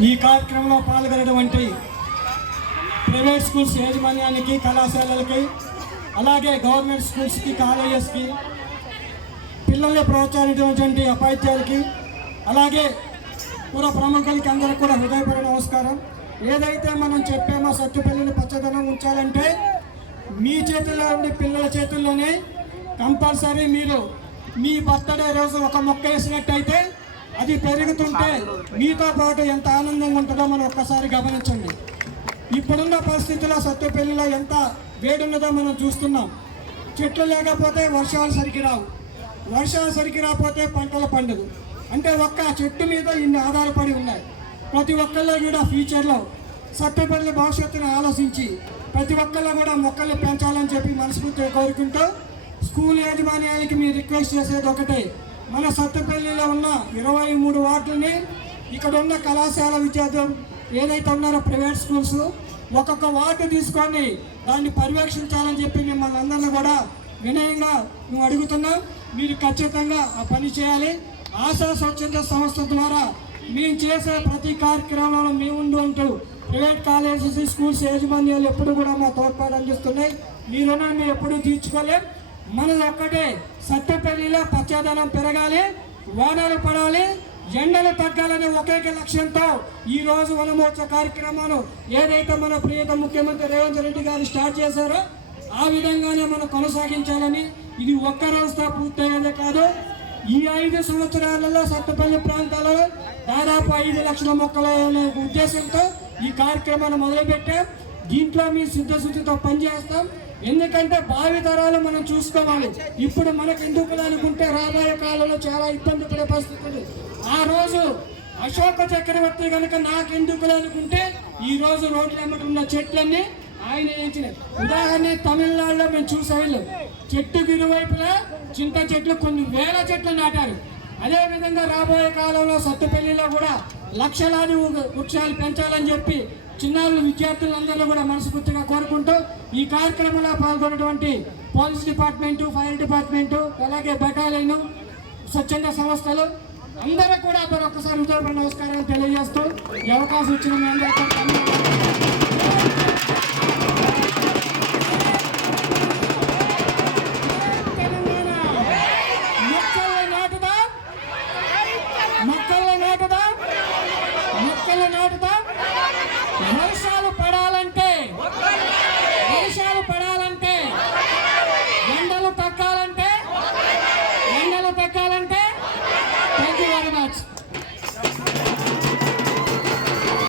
ఈ కార్యక్రమంలో పాల్గొనటువంటి private schools యాజమాన్యానికి కళాశాలలకి అలాగే గవర్నమెంట్ స్కూల్స్కి కాలేజెస్కి పిల్లల్ని ప్రోత్సహించినటువంటి ఉపాధ్యాయులకి అలాగే పుర ప్రముఖులకి అందరికి కూడా హృదయపూర్వక నమస్కారం. ఏదైతే మనం చెప్పామో పిల్లల్ని పచ్చదనం ఉంచాలంటే మీ చేతుల్లో ఉండి పిల్లల చేతుల్లోనే కంపల్సరీ మీరు మీ బర్త్డే రోజు ఒక మొక్క వేసినట్టయితే అది పెరుగుతుంటే మీతో పాటు ఎంత ఆనందంగా ఉంటుందో మనం ఒక్కసారి గమనించండి. ఇప్పుడున్న పరిస్థితుల్లో సత్తుపల్లిలో ఎంత వేడున్నదో మనం చూస్తున్నాం. చెట్లు లేకపోతే వర్షాలు సరికి రావు. వర్షాలు సరికి రాకపోతే పంటల పండదు అంటే ఒక్క చెట్టు మీద ఇన్ని ఆధారపడి ఉన్నాయి. ప్రతి ఒక్కళ్ళు కూడా ఫ్యూచర్లో సత్తుపల్లి భవిష్యత్తును ఆలోచించి ప్రతి ఒక్కళ్ళు కూడా మొక్కలు పెంచాలని చెప్పి మనస్ఫూర్తిగా కోరుకుంటూ స్కూల్ యాజమాన్యానికి మీరు రిక్వెస్ట్ చేసేది ఒకటే. మన సత్తపల్లిలో ఉన్న ఇరవై మూడు వార్డులని ఇక్కడ ఉన్న కళాశాల విద్యార్థులు ఏదైతే ఉన్నారో ప్రైవేట్ స్కూల్స్ ఒక్కొక్క వార్డు తీసుకొని దాన్ని పర్యవేక్షించాలని చెప్పి మిమ్మల్ని అందరినీ కూడా వినయంగా మేము అడుగుతున్నాం. మీరు ఖచ్చితంగా ఆ పని చేయాలి. ఆశా స్వచ్ఛంద సంస్థ ద్వారా మేము చేసే ప్రతి కార్యక్రమంలో మేము ఉండు అంటూ ప్రైవేట్ కాలేజెస్ స్కూల్స్ యాజమాన్యాలు ఎప్పుడు కూడా మా తోడ్పాటు అందిస్తున్నాయి. మీ రుణాన్ని మేము ఎప్పుడూ తీర్చుకోలేం. మనది ఒక్కటే సత్తపల్లిలో పచ్చదనం పెరగాలి వానలు పడాలి ఎండలు తగ్గాలనే ఒకే లక్ష్యంతో ఈ రోజు వనమోత్సవ కార్యక్రమాలు ఏదైతే మన ప్రియత ముఖ్యమంత్రి రేవంత్ రెడ్డి గారు స్టార్ట్ చేశారో ఆ విధంగానే మనం కొనసాగించాలని ఇది ఒక్క రోజుతో పూర్తయ్యేదే కాదు. ఈ ఐదు సంవత్సరాలలో సత్తపల్లి ప్రాంతాలలో దాదాపు ఐదు లక్షల మొక్కల ఉద్దేశంతో ఈ కార్యక్రమాన్ని మొదలుపెట్టాం. దీంట్లో మీ సిద్ధశుద్ధితో పనిచేస్తాం. ఎందుకంటే భావి తరాలు మనం చూసుకోవాలి ఇప్పుడు మనకు ఎందుకులు అనుకుంటే రాబోయే కాలంలో చాలా ఇబ్బంది పడే పరిస్థితులు. ఆ రోజు అశోక చక్రవర్తి కనుక నాకెందుకు అనుకుంటే ఈ రోజు రోడ్ల వెంబడి ఉన్న చెట్లన్నీ ఆయన వేయించిన ఉదాహరణ తమిళనాడులో మేము చూసాము చెట్టుకి ఇరువైపులా చింత చెట్లు కొన్ని వేల చెట్లు నాటారు. అదేవిధంగా రాబోయే కాలంలో సత్తుపల్లిలో కూడా లక్షలాది వృక్షాలు పెంచాలని చెప్పి చిన్నారులు విద్యార్థులందరూ కూడా మనస్ఫూర్తిగా కోరుకుంటూ ఈ కార్యక్రమంలో పాల్గొన్నటువంటి పోలీస్ డిపార్ట్మెంటు ఫైర్ డిపార్ట్మెంటు అలాగే బెటాలియన్ స్వచ్ఛంద సంస్థలు అందరూ కూడా మరొకసారి హృదయపూర్వక నమస్కారాలు తెలియజేస్తూ ఈ అవకాశం ఇచ్చిన మీ అందరికీ